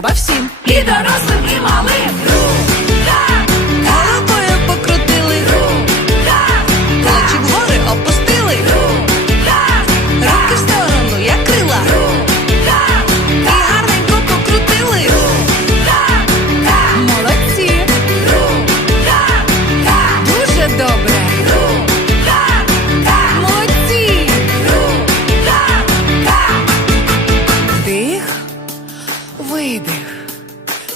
Треба всім. і дорослим,